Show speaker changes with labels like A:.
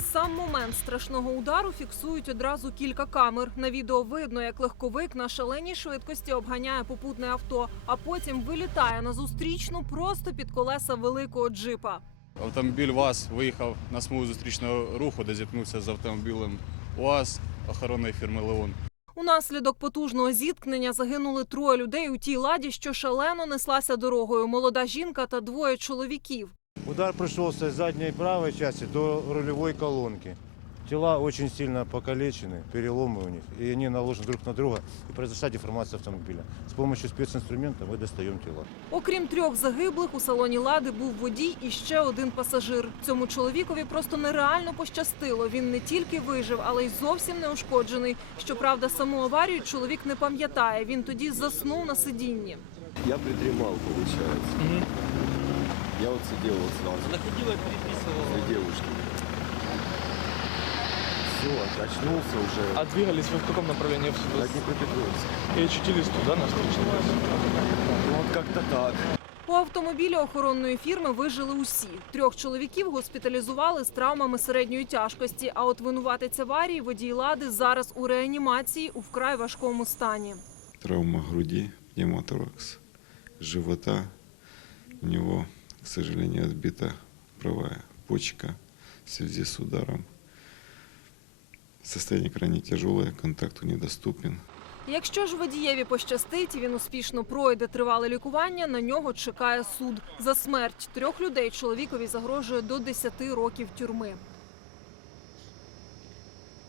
A: Сам момент страшного удару фіксують одразу кілька камер. На відео видно, як легковик на шаленій швидкості обганяє попутне авто, а потім вилітає на зустрічну просто під колеса великого джипа.
B: Автомобіль ВАЗ виїхав на смугу зустрічного руху, де зіткнувся з автомобілем УАЗ охоронної фірми «Леон».
A: Унаслідок потужного зіткнення загинули 3 людей у тій ладі, що шалено неслася дорогою. Молода жінка та 2 чоловіків.
C: Удар пришелся с задней правой части до рулевой колонки. Тела очень сильно покалечены, переломы у них, и они наложены друг на друга, и произошла деформация автомобиля. С помощью специнструмента мы достаем тела.
A: Окрім 3 загиблих, у салоні «Лади» був водій і ще 1 пасажир. Цьому чоловікові просто нереально пощастило. Він не тільки вижив, але й зовсім не ушкоджений. Щоправда, саму аварію чоловік не пам'ятає. Він тоді заснув на сидінні.
D: Я придремал, получается. Я вот сидел вот сразу.
E: Заходила, переписывала.
D: Для девушки. Все, очнулся уже.
E: А двигались вы в каком направлении?
D: На Днепропетровск.
E: И очутились туда, на встречном.
D: Ну, вот как-то так.
A: У автомобілі охоронної фірми вижили усі. 3 чоловіків госпіталізували з травмами середньої тяжкості, а от винуватець аварії, водій «Лади», зараз у реанімації у вкрай важкому стані.
F: Травма груди, пневмоторакс, живота. У него, к сожалению, отбита правая почка в связи с ударом. Состояние крайне тяжелое, контакту недоступен.
A: Якщо ж водієві пощастить і він успішно пройде тривале лікування, на нього чекає суд. За смерть 3 людей чоловікові загрожує до 10 років тюрми.